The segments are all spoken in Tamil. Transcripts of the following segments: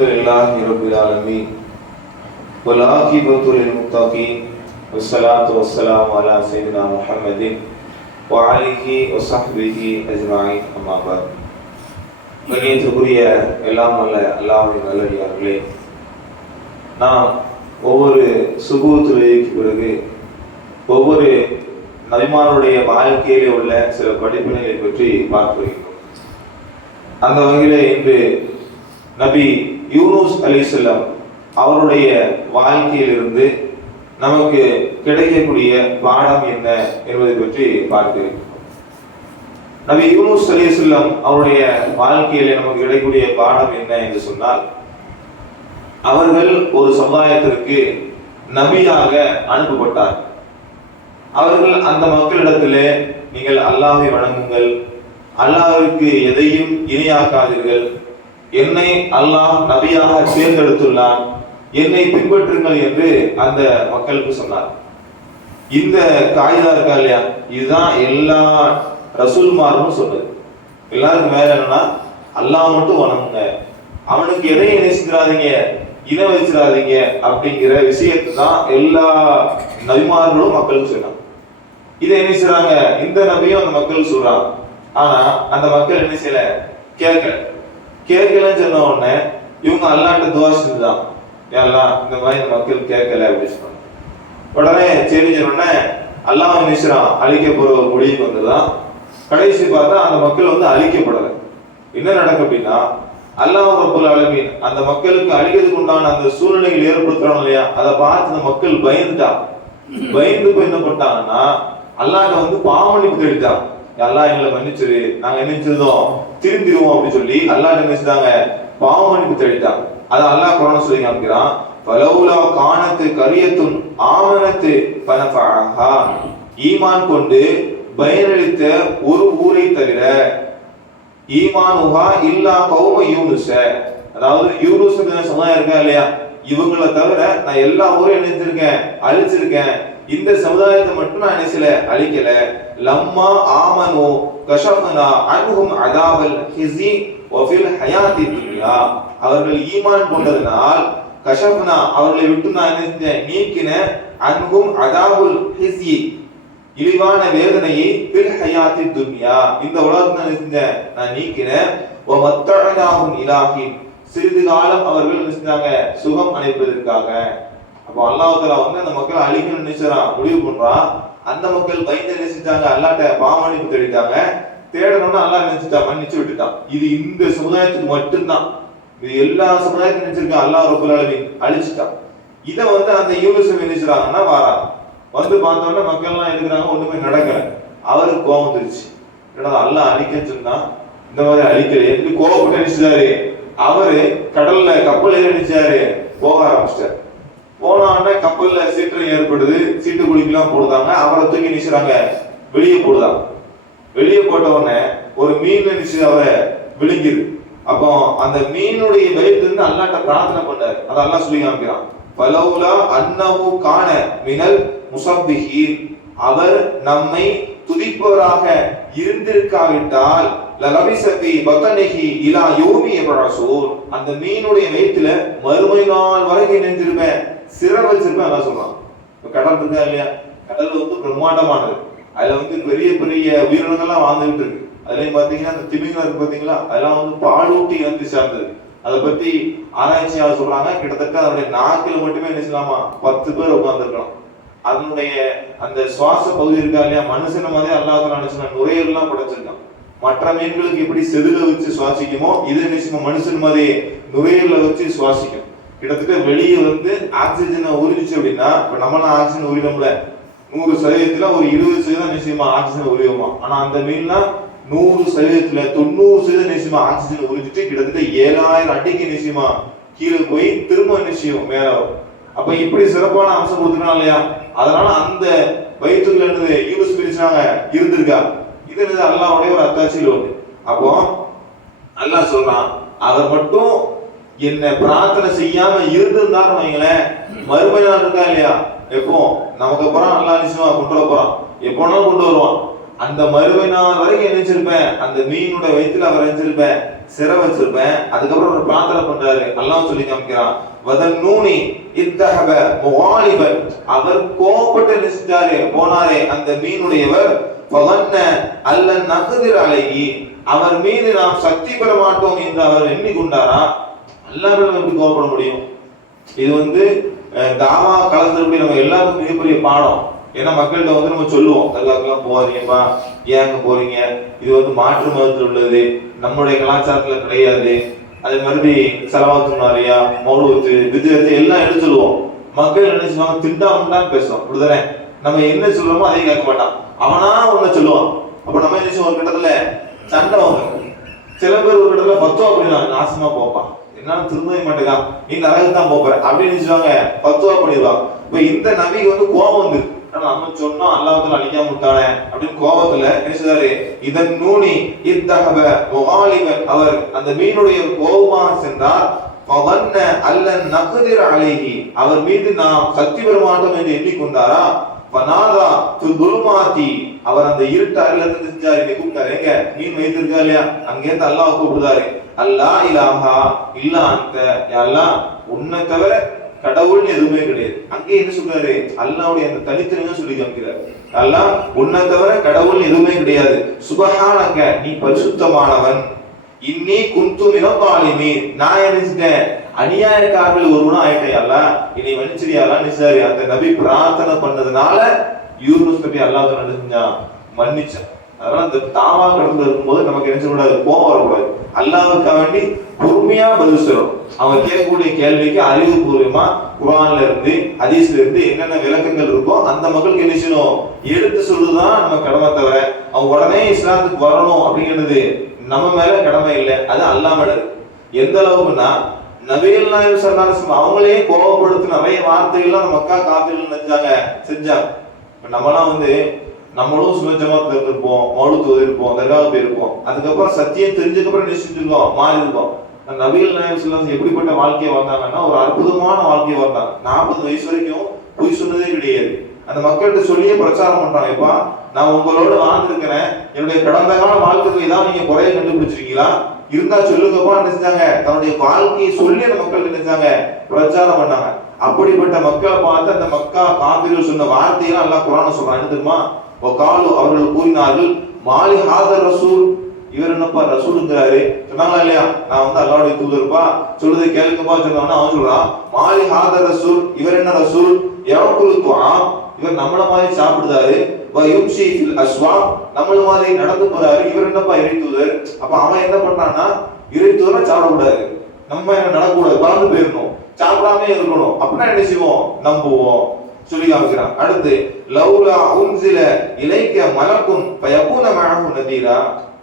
لله رب العالمين والعاقبة للمتقين والصلاة والسلام على سيدنا محمد وعليه وصحبه أجمعين أما بعد. கண்ணியத்துக்குரிய எல்லாம் வல்ல அல்லாஹ்வின் நல்லடியார்களே, நாம் ஒவ்வொரு சுபூ தொழுகைக்கு பிறகு ஒவ்வொரு நபிமாருடைய வாழ்க்கையிலே உள்ள சில படிப்பினைகளை பற்றி பார்க்கிறோம். அந்த வகையிலே இன்று நபி யூனுஸ் அலைஹிஸ்ஸலாம் அவருடைய வாழ்க்கையிலிருந்து நமக்கு கிடைக்கக்கூடிய பாடம் என்ன என்பதை பற்றி பார்க்கிறோம். நபி யூனுஸ் அலைஹிஸ்ஸலாம் அவருடைய வாழ்க்கையிலே நமக்கு கிடைக்கக்கூடிய பாடம் என்ன என்று சொன்னால், அவர்கள் ஒரு சமுதாயத்திற்கு நபியாக அனுப்பப்பட்டார். அவர்கள் அந்த மக்களிடத்திலே நீங்கள் அல்லாஹ்வை வணங்குங்கள், அல்லாஹ்விற்கு எதையும் இணையாக்காதீர்கள், என்னை அல்லாஹ் நபியாக தேர்ந்தெடுத்துள்ளான், என்னை பின்பற்றுங்கள் என்று அந்த மக்களுக்கு சொன்னார். இந்த காயிதா இருக்கா இல்லையா, இதுதான் எல்லா ரசூல்மாரும் சொன்னது. எல்லாருக்கும் மேல என்னன்னா, அல்லாஹ் மட்டும் வணங்குங்க, அவனுக்கு எதையும் நேசிக்கிறாதீங்க, இணை வச்சிடாதீங்க அப்படிங்கிற விஷயத்தை தான் எல்லா நபிமார்களும் மக்களுக்கு சொன்னாங்க. இதை என்ன செய்றாங்க, இந்த நபியும் அந்த மக்கள் சொல்றாங்க. ஆனா அந்த மக்கள் என்ன செய்யல, கேட்கலன்னு சொன்ன உடனே இவங்க அல்லாஹ்ட்ட துஆ செஞ்சுதான், அல்லாஹ் இந்த மாதிரி இந்த மக்கள் கேட்கல அப்படின்னு சொன்னாங்க. உடனே சரி சொன்ன அல்லாஹ் என்ன செய்றான், அழிக்க போற ஒரு முடிவுக்கு வந்துதான். கடைசி பார்த்தா அந்த மக்கள் வந்து அழிக்கப்படலை. என்ன நடக்கும் அப்படின்னா, அல்லாஹ் ரப்பல் ஆலமீன் அந்த மக்களுக்கு அழிக்கிறதுக்கு உண்டான அந்த சூழ்நிலைகள் ஏற்படுத்துறாங்க இல்லையா, அதை பார்த்து அந்த மக்கள் பயந்து போய் என்ன பண்ணாங்கன்னா, அல்லாஹ்ட்ட வந்து பாவமன்னிப்பு தேடிட்டாங்க. அல்லாஹ் எங்களை மன்னிச்சிரு, நாங்க என்ன செஞ்சோம் திருந்திடுவோம் அப்படின்னு சொல்லி அல்லாஹ்ட்ட என்ன செஞ்சாங்க, பாவமன்னிப்பு தேடிட்டாங்க. அதை அல்லாஹ் குர்ஆன்ல சொல்லி காமிக்கிறான், ஃபலௌலா கானத் கரியத்துன் ஆமனத் ஃபனஃபஅஹா, ஈமான் கொண்டு பயனளித்த ஒரு ஊரை தவிர, ஈமானுஹா இல்லா கௌம யூனுஸ், அதாவது யூனுஸ் சமுதாயம் இருக்கா இல்லையா, இவங்களை தவிர நான் எல்லா ஊரையும் நினைச்சிருக்கேன், அழிச்சிருக்கேன், இந்த சமுதாயத்தை மட்டும் நான் நினைச்சல அழிக்கல. லம்மா ஆமனு கஷஃபனா அன்ஹும் அதாபல் ஹிஸி வஃபில் ஹயாத்தி துன்யா, அவர்கள் ஈமான் கொண்டதனால் கஷஃபனா அவர்களை விட்டு நான் நினைச்சேன் நீக்கினேன், அன்ஹும் அதாபுல் ஹிஸி இழிவான வேதனையை ஃபில் ஹயாத்தி துன்யா இந்த உலகத்துல நினைச்சேன் நான் நீக்கினேன், வ மத்தஅனாஹும் இலாஹின் சிறிது காலம் அவர்கள் நினைச்சாங்க சுகம் அளிப்பதற்காக. அப்போ அல்லாஹ் தஆலா வந்து அந்த மக்களை அழிக்கணும்னு நினைச்சான், முடிவு பண்றான். அந்த மக்கள் பயந்து நினைச்சிட்டாங்க, அல்லாஹ்ட்ட பாவமன்னிப்பு தேடிட்டாங்க. தேடணும்னு அல்லாஹ் நினைச்சிட்டான், மன்னிச்சு விட்டுட்டான். இது இந்த சமுதாயத்துக்கு மட்டும்தான், இது எல்லா சமுதாயத்துக்கும் நினைச்சிருக்கான் அல்லாஹ் ரப்பல் ஆலமீன் அழிச்சிட்டான். இதை வந்து அந்த யூனுஸ் நினைச்சாங்கன்னா வாராங்க, வந்து பார்த்தோன்னா மக்கள் எல்லாம் இருக்கிறாங்க, ஒண்ணுமே நடக்கல. அவருக்கு கோபம் வந்துருச்சு, என்னடா அல்லாஹ் அழிக்கன்னு சொன்னா இந்த மாதிரி அழிக்கல என்று கோபப்பட்டு நினைச்சாரு. அவரு கடல்ல கப்பல் ஏறி நினைச்சாரு, போக ஆரம்பிச்சிட்டாரு. போனோடனே கப்பல்ல சீற்றம் ஏற்படுது, சீட்டு குளிக்கெல்லாம் போடுதாங்க. அவரை தூக்கி நினைச்சாங்க வெளியே போடுதாங்க. வெளியே போட்ட உடனே ஒரு மீன் நினைச்சு அவரை விழுங்கிது. அப்போ அந்த மீனுடைய வயிற்றுல இருந்து அல்லாஹ்ட்ட பிரார்த்தனை பண்ணாரு. அதை அல்லாஹ் சொல்லி காமிக்கிறான், ஃபலௌலா அன்னஹு கான மினல் முஸப்பிஹீன், அவர் நம்மை துதிப்பவராக இருந்திருக்காவிட்டால் லலபிஸபி பத்னிஹி இலா யௌமி யபரசூன், அந்த மீனுடைய வயித்துல மறுமை நாள் வரைக்கும் நின்றுருப்பேன், சிறை வச்சிருப்பேன். அல்லாஹ் சொல்றான். கடல் இருக்கா இல்லையா, கடல் வந்து பிரம்மாண்டமானது, அதுல வந்து பெரிய பெரிய உயிரினங்கள்லாம் வாழ்ந்துகிட்டு இருக்கு. அதுலயும் பாத்தீங்கன்னா அந்த திமிங்கலம் இருக்கு பாத்தீங்களா, அதெல்லாம் வந்து பாலூட்டி வந்து சார்ந்தது. அதை பத்தி ஆராய்ச்சியாளர் சொல்றாங்க, கிட்டத்தட்ட அதனுடைய நாக்கில் மட்டுமே என்ன செய்யலாமா 10 பேர் உட்கார்ந்துருக்கலாம். அதனுடைய அந்த சுவாச பகுதி இருக்கா இல்லையா, மனுஷன மாதிரி அல்லாஹ் நினைச்சுனா நுரையீரல்லாம் படைச்சிருக்கான். மற்ற மீன்களுக்கு எப்படி செதுல வச்சு சுவாசிக்குமோ, இது நிச்சயமா மனுஷன் மாதிரி நுரையீரல வச்சு சுவாசிக்கும். கிட்டத்தட்ட வெளியே வந்து ஆக்சிஜனை உறிஞ்சிச்சு அப்படின்னா, இப்ப நம்மளாம் ஆக்சிஜன் உரிவோம்ல, 100% ஒரு 20% நிச்சயமா ஆக்சிஜன் உரிவோமா. ஆனா அந்த மீன்லாம் 100% 90% நிச்சயமா ஆக்சிஜன் உறிஞ்சிட்டு கிட்டத்தட்ட 7000 அடிக்கு நிச்சயமா கீழே போய் திரும்ப நிச்சயம் மேல வரும். அப்ப இப்படி சிறப்பான அம்சம் கொடுத்துருக்கான் இல்லையா, அதனால அந்த வயிற்றுல இருந்து யூஸ் பிரிச்சாங்க இருந்திருக்கா. இது அல்லாஹ்வுடைய ஒரு அத்தாட்சியில் ஒண்ணு. அப்போ அல்லாஹ் சொல்றான், அவர் மட்டும் என்ன பிரார்த்தனை செய்யாம இருந்திருந்தாலும் வைங்களேன், மறுமை நாள் இருக்கா இல்லையா, எப்போ நமக்கு அப்புறம் அல்லாஹ் நிச்சயமா கொண்டு வர போறான், எப்போனாலும் கொண்டு வருவான். அந்த மறுமை நாள் வரைக்கும் நினைச்சிருப்பேன், அந்த மீனுடைய வயிற்றுல அவர் நினைச்சிருப்பேன், சிறை வச்சிருப்பேன். அதுக்கப்புறம் ஒரு பிரார்த்தனை பண்றாரு, அல்லாஹ் சொல்லி காமிக்கிறான், வதன்னூனி இத்தஹப முகாலிபன், அவர் கோபப்பட்டு நினைச்சாரு போனாரே அந்த மீனுடையவர், ஃபவன்ன அல்லன் நக்திர் அலைஹி, அவர் மீது நாம் சக்தி பெற மாட்டோம் என்று அவர் எண்ணிக்கொண்டாரா? அல்லாஹ் எப்படி கோபப்பட முடியும்? இது தாவா கலந்துருப்படி நம்ம எல்லாருக்கும் மிகப்பெரிய பாடம். ஏன்னா மக்கள்கிட்ட நம்ம சொல்லுவோம், தர்காக்கெல்லாம் போகாதீங்கப்பா, ஏங்க போறீங்க, இது மாற்று மதத்தில் உள்ளது, நம்மளுடைய கலாச்சாரத்துல கிடையாது. அதே மாதிரி செலவாத்துனாரியா மௌலூத்து விதத்தை எல்லாம் எடுத்து சொல்லுவோம். மக்கள் என்ன சொல்லுவாங்க, திண்டாமட்டான்னு பேசுவோம். அப்படிதானே? நம்ம என்ன சொல்லுவோமோ அதையும் கேட்க மாட்டான், அவனா ஒண்ணு சொல்லுவான். அப்ப நம்ம என்ன செய்வோம், ஒரு கட்டத்துல சண்டை வாங்க. சில பேர் ஒரு கட்டத்துல பத்துவா பண்ணிடுவாங்க, நாசமா போப்பான், என்னால திரும்பவே மாட்டேங்கா, நீ நரகத்தான் போற அப்படின்னு சொல்லுவாங்க, பத்துவா பண்ணிடுவாங்க. இப்ப இந்த நபிக்கு கோபம் வந்து நம்ம சொன்னோம் அல்லாஹ்வுத்தாலா அழிக்காம விட்டானே அப்படின்னு கோபத்துல என்ன செய்தாரு, இதன் நூனி இத்தஹப முகாலிபன், அவர் அந்த மீனுடைய கோபமாக சென்றார். ஃபவன்ன அல்லன் நக்திர் அலைஹி, அவர் மீது நாம் சக்தி பெற மாட்டோம் என்று எண்ணிக்கொண்டாரா? ஃபனாதா ஃபி துலுமாத்தி, அவர் அந்த இருட்டு அறையில இருந்து செஞ்சாரு, கூப்பிட்டாரு, எங்க மீன் வைத்திருக்கா இல்லையா, அங்கேருந்து அல்லாஹ் கூப்பிடுறாரு, அல்லா இலாஹா இல்லா அன்த, யா அல்லாஹ் உன்னை தவிர கடவுள்னு எதுவுமே கிடையாது. அங்கே என்ன சொல்றாரு, அல்லாஹ்வுடைய அந்த தனித்தன்மையை சொல்லி காமிக்கிறார். அல்லாஹ் உன்னை தவிர கடவுள் எதுவுமே கிடையாது, சுபஹானக நீ பரிசுத்தமானவன், இன்னி குந்து மினல் ஸாலிமீன், நான் நினைச்சிட்டேன் அநியாயக்காரர்கள் ஒருவனும் ஆயிட்டேன், அல்லாஹ் என்னை மன்னிச்சிடியாலாம் நினைச்சாரு. அந்த நபி பிரார்த்தனை பண்ணதுனால யூனுஸ் நபி அல்லாஹ் என்ன செஞ்சான், மன்னிச்சான். அதனால இந்த தாவா கடந்து இருக்கும்போது நமக்கு என்ன செய்யக்கூடாது, கோபம் வரக்கூடாது. அல்லாஹ்வுக்காக வேண்டி பொறுமையா பதில் சொல்லணும். அவங்க கேட்கக்கூடிய கேள்விக்கு அறிவுபூர்வமா குர்ஆன்ல இருந்து ஹதீஸ்ல இருந்து என்னென்ன விளக்கங்கள் இருக்கோ அந்த மக்களுக்கு என்ன செய்யணும், எடுத்து சொல்றதுதான் நம்ம கடமை. தவிர அவங்க உடனே இஸ்லாத்துக்கு வரணும் அப்படிங்கிறது நம்ம மேல கடமை இல்லை, அது அல்லாஹ் மேல இருக்கு. எந்த அளவுக்குன்னா நபிகள் நாயகம் ஸல்லல்லாஹு அலைஹி வஸல்லம் அவங்களே கோபப்படுத்தி நிறைய வார்த்தைகள்லாம் அந்த மக்கா காஃபிர்கள் செஞ்சாங்க. நம்மளாம் நம்மளும் சுமஜமாத்துல இருந்திருப்போம், மௌலூத் ஓதிருப்போம், தர்காவுக்கு போயிருப்போம். அதுக்கப்புறம் சத்தியம் தெரிஞ்சதுக்கப்புறம் நினைச்சிருக்கோம், மாறி இருக்கோம். நபிகள் நாயகம் ஸல்லல்லாஹு எப்படிப்பட்ட வாழ்க்கையை வாழ்ந்தாங்கன்னா ஒரு அற்புதமான வாழ்க்கையை வாழ்ந்தாங்க. 40 வயசு வரைக்கும் பொய் சொன்னதே கிடையாது. அந்த மக்கள்கிட்ட சொல்லியே பிரச்சாரம் பண்றாங்க, எப்பா நான் உங்களோட வாழ்ந்துருக்கிறேன், என்னுடைய கடந்த கால வாழ்க்கையில ஏதாவது நீங்க குறைய கண்டுபிடிச்சிருக்கீங்களா, இருந்தா சொல்லுங்கப்பா. என்ன செஞ்சாங்க, தன்னுடைய வாழ்க்கையை சொல்லி அந்த மக்கள் நினைச்சாங்க, பிரச்சாரம் பண்ணாங்க. அப்படிப்பட்ட மக்களை பார்த்து அந்த மக்கா காபிர்கள் சொன்ன வார்த்தையெல்லாம் அல்லாஹ் குர்ஆன்ல சொல்றான். என்ன தெரியுமா, வகாலு அவர்கள் கூறினார்கள், மாலி ஹாதர் ரசூல், இவர் என்னப்பா ரசூலுங்கிறாரு சொன்னாங்களா இல்லையா, நான் அல்லாஹ்வுடைய தூதர்ப்பா, சொல்றதை கேளுங்கப்பா சொன்னாங்கன்னா அவன் சொல்றான், மாலி ஹாதர் ரசூல், இவர் என்ன ரசூல், யஅகுலு துஆம், இவர் நம்மள மாதிரி சாப்பிடுறாரு, வ யும்ஷி ஃபில் அஸ்வாக், நம்மள மாதிரி நடந்து போறாரு, இவர் என்னப்பா இறை தூதர். அப்ப அவன் என்ன பண்றான்னா, இறை தூதரை சாப்பிடக்கூடாது, நம்ம நடக்கக்கூடாது, பறந்து போயிடணும், சாப்பிடாம இருக்கணும், அப்படின்னா என்ன செய்வோம், நம்புவோம் சொல்லி காமிக்கிறான். அடுத்து லௌலா உன்சில இலைக்க மலக்குன் ஃபயகூன மஅஹு நதீரா,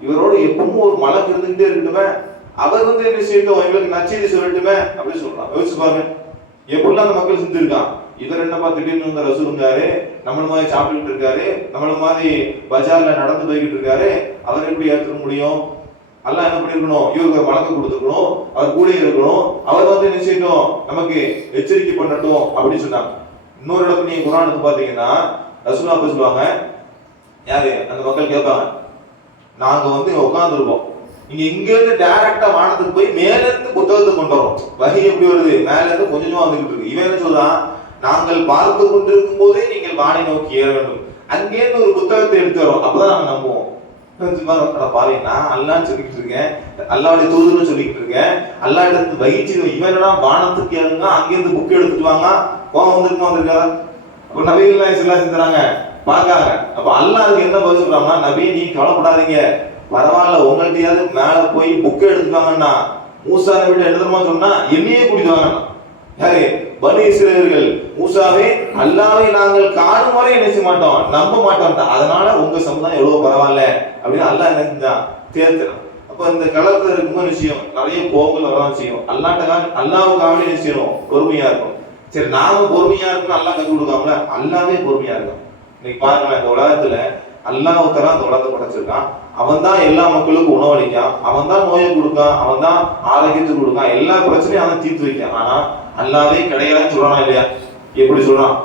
இவரோட எப்பவும் ஒரு மலக்கு இருந்துட்டே இருக்கட்டுமே, அவர் என்ன செய்யட்டும், இவருக்கு நச்செய்தி சொல்லட்டுமே அப்படி சொல்றான். யோசிச்சு பாருங்க, எப்படிலாம் அந்த மக்கள் செஞ்சிருக்கான். இவர் என்னப்பா திடீர்னு ரசூலுங்காரு, நம்மள மாதிரி சாப்பிட்டுட்டு இருக்காரு, நம்மள மாதிரி பஜார்ல நடந்து போய்கிட்டு இருக்காரு, அவர் எப்படி ஏற்றுக்க முடியும்? அல்லாஹ் என்ன பண்ணிருக்கணும், இவருக்கு ஒரு வழக்கு கொடுத்துருக்கணும், அவர் கூட இருக்கணும், அவர் என்ன செய்யட்டும், நமக்கு எச்சரிக்கை பண்ணட்டும் அப்படின்னு சொன்னாங்க. இன்னொரு இடத்துல நீங்க குர்ஆனுக்கு பாத்தீங்கன்னா ரசூலுல்லாஹ் சொல்லுவாங்க, யாரு அந்த மக்கள் கேட்பாங்க, நாங்க உட்கார்ந்துருக்கோம், இங்க இருந்து டைரக்டா வானத்துக்கு போய் மேல இருந்து புத்தகத்தை கொண்டு வரோம், வஹி எப்படி வருது, மேல இருந்து கொஞ்சமா வந்துகிட்டு இருக்கு. இவன் என்ன சொல்றான், நாங்கள் பார்த்து கொண்டிருக்கும் போதே நீங்கள் வானை நோக்கி ஏற வேண்டும், அங்கே இருந்து ஒரு புத்தகத்தை எடுத்து வரோம், அப்பதான் நாங்க நம்புவோம். நான் அல்லாஹ்னு சொல்லிட்டு இருக்கேன், அல்லாஹ்வுடைய தூதர்னு சொல்லிட்டு இருக்கேன், அல்லாஹ் எடுத்து வகிச்சு, இவன் என்னடா வானத்துக்கு ஏறுங்க, அங்கிருந்து புக் எடுத்துட்டு வாங்க, கோவம் வந்திருக்காதா? அப்ப நபிகள் நாயகம் ஸல்லல்லாஹு அலைஹி செஞ்சாங்க, பார்க்காங்க. அப்ப அல்லாஹ் அதுக்கு என்ன பதில் சொல்றாங்கன்னா, நபி நீ கவலைப்படாதீங்க, பரவாயில்ல, உங்கள்கிட்டயாவது மேல போய் புக் எடுத்துட்டாங்கன்னா, மூசா நபிட்ட எழுதுமா சொன்னா என்னையே கூட்டிட்டு வாங்க. யாரு? பனி இஸ்ரவேலர்கள் மூசாவே அல்லாஹ்வை நாங்கள் காணும் வரை என்ன செய்ய மாட்டோம், நம்ப மாட்டோம், அதனால உங்க சமுதாயம் எவ்வளவு பரவாயில்ல அப்படின்னு அல்லாஹ் என்ன செஞ்சான், தேர்த்தான். அப்ப இந்த களத்துல இருக்கும்போது விஷயம் நிறைய கோபங்கள் வரதான் செய்யும். அல்லாஹ்வுக்காக என்ன செய்யணும், பொறுமையா இருக்கும். சரி, நாம பொறுமையா இருக்கணும், அல்லாஹ் கற்றுக் கொடுக்காமல அல்லாவே பொறுமையா இருக்கும். இன்னைக்கு பாருங்களேன், இந்த உலகத்துல அல்லாஹ் தஆலா இந்த உலகத்தை படைச்சிருக்கான், அவன் தான் எல்லா மக்களுக்கும் உணவளிக்கான், அவன் தான் நோயை கொடுக்கான், அவன் தான் ஆரோக்கியத்தை கொடுக்கான், எல்லா பிரச்சனையும் அவன் தீர்த்து வைக்கான். ஆனா அல்லாவே கிடையாதுன்னு சொல்றானா இல்லையா? எப்படி சொல்றான்,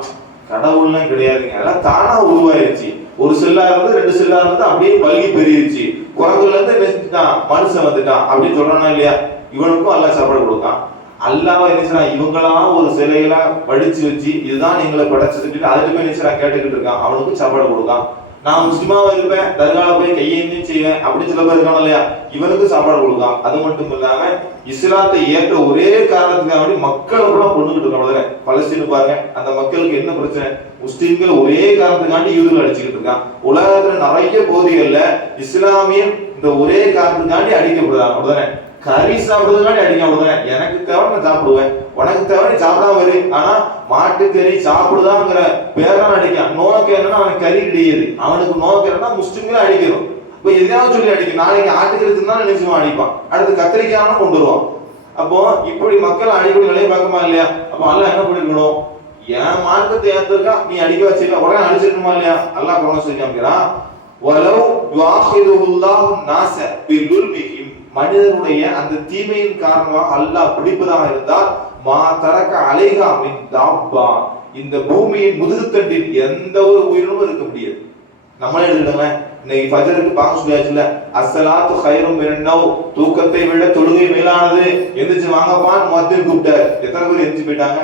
கடவுள்லாம் கிடையாதுங்க, அதெல்லாம் தானா உருவாயிருச்சு. ஒரு செல்லா இருந்து 2 செல்லா இருந்து அப்படியே பல்கி பெருகிருச்சு. குரங்குல இருந்து நினைச்சுட்டான் மனுஷன் வந்துட்டான் அப்படின்னு சொல்றானா இல்லையா? இவனுக்கும் அல்லாஹ் சாப்பாடு கொடுக்கான். அல்லாஹ் என்ன இவங்களா ஒரு சிலையில படிச்சு வச்சு இதுதான் எங்களை படைச்சதுட்டு அதுக்கு போய் என்ன கேட்டுக்கிட்டு இருக்கான். அவனுக்கும் சாப்பாடு கொடுக்கான். நான் முஸ்லிமாவா இருப்பேன், தர்கால போய் கையேந்தியும் செய்வேன் அப்படி சில பேர் இருக்காங்க இல்லையா? இவனுக்கு சாப்பாடு கொடுக்கான். அது மட்டும் இல்லாம இஸ்லாத்தை ஏற்ற ஒரே காரணத்துக்காக மக்களை கூட கொண்டுகிட்டு இருக்காங்க. பலஸ்தீன் பாருங்க, அந்த மக்களுக்கு என்ன பிரச்சனை? முஸ்லிம்கள் ஒரே காரணத்துக்காண்டி யூதர்கள் அடிச்சுக்கிட்டு இருக்கான். உலகத்துல நிறைய பகுதிகள்ல இஸ்லாமியன் இந்த ஒரே காரணத்துக்காண்டி அடிக்கப்படுறாங்க. அப்படிதானே? கறி சாப்பிடுறதுக்காண்டி அடிக்கப்படுறேன். எனக்கு தேவை நான் சாப்பிடுவேன், உனக்கு தேவை நீ சாப்பிடாம இரு. ஆனா மாட்டுக்கறி சாப்பிடுதாங்கிற பேரான அடிக்கான். நோக்கு என்னன்னா அவனுக்கு கறி கிடையாது, அவனுக்கு நோக்கு என்னன்னா முஸ்லிம்களை அடிக்கணும். இப்ப எதையாவது சொல்லி அடிக்கும். நாளைக்கு ஆட்டுக்கறி தின்னா நிச்சயமா அடிப்பான், அடுத்து கத்திரிக்காய் கொண்டு வருவான். அப்போ இப்படி மக்கள் அடிக்கடி நிலையை பார்க்கமா இல்லையா? அப்போ அல்லாஹ் என்ன பண்ணிருக்கணும்? என் மார்க்கத்தை ஏத்திருக்கா, நீ அடிக்க வச்சிருக்க, உடனே அடிச்சிருக்கணுமா இல்லையா? அல்லாஹ் குர்ஆன்ல சொல்லி காமிக்கிறான், வலவ் யுஆஹிதுல்லாஹு நாஸ பிதுல்மிஹிம், மனிதனுடைய அந்த தீமையின் காரணமாக அல்லாஹ் பிடிப்பதாக இருந்தால் மா தரக்க அலைஹா மின் தாப்பா, இந்த பூமியின் முதுகுத்தண்டில் எந்த ஒரு உயிரினும் இருக்க முடியாது. நம்மளே எடுத்துக்கோங்க, இன்னைக்கு ஃபஜருக்கு பார்க்க சொல்லியாச்சுல, அஸ்ஸலாத்து கைரும் மினன் நௌம், தூக்கத்தை விட தொழுகை மேலானது, எந்திரிச்சு வாங்கப்பான்னு முஅத்தின் கூப்பிட்டார். எத்தனை பேர் எந்திரிச்சு போயிட்டாங்க?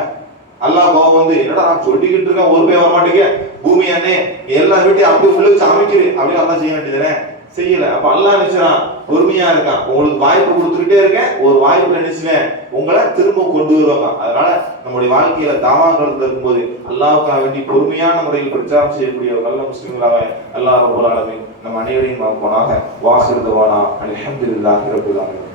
அல்லாஹ் கோபம் வந்து, என்னடா நான் சொல்லிக்கிட்டு இருக்கேன், ஒரு பேர் வர மாட்டேங்க, பூமி அண்ணே எல்லா வீட்டையும் அப்படி உள்ள வச்சு அமைக்கிறேன் அப்படின்னு அல்லாஹ் செய்ய வேண்டியதுனே செய்யல. அப்ப அல்லாஹ் நினைச்சான், பொறுமையா இருக்கான், உங்களுக்கு வாய்ப்பு கொடுத்துக்கிட்டே இருக்கேன், ஒரு வாய்ப்பு நினைச்சுவேன் உங்களை திரும்ப கொண்டு வருவாங்க. அதனால நம்முடைய வாழ்க்கையில தாவாக்கள் இருக்கும்போது அல்லாஹ்வுக்காக வேண்டி பொறுமையான முறையில் பிரச்சாரம் செய்யக்கூடிய நல்ல முஸ்லிம்களாக அல்லாஹ் ரப்பல் ஆலமீன் நம் அனைவரையும் போனாக வாசிருந்தவானா அல்ஹம்துலில்லாஹி ரப்பில் ஆலமீன்.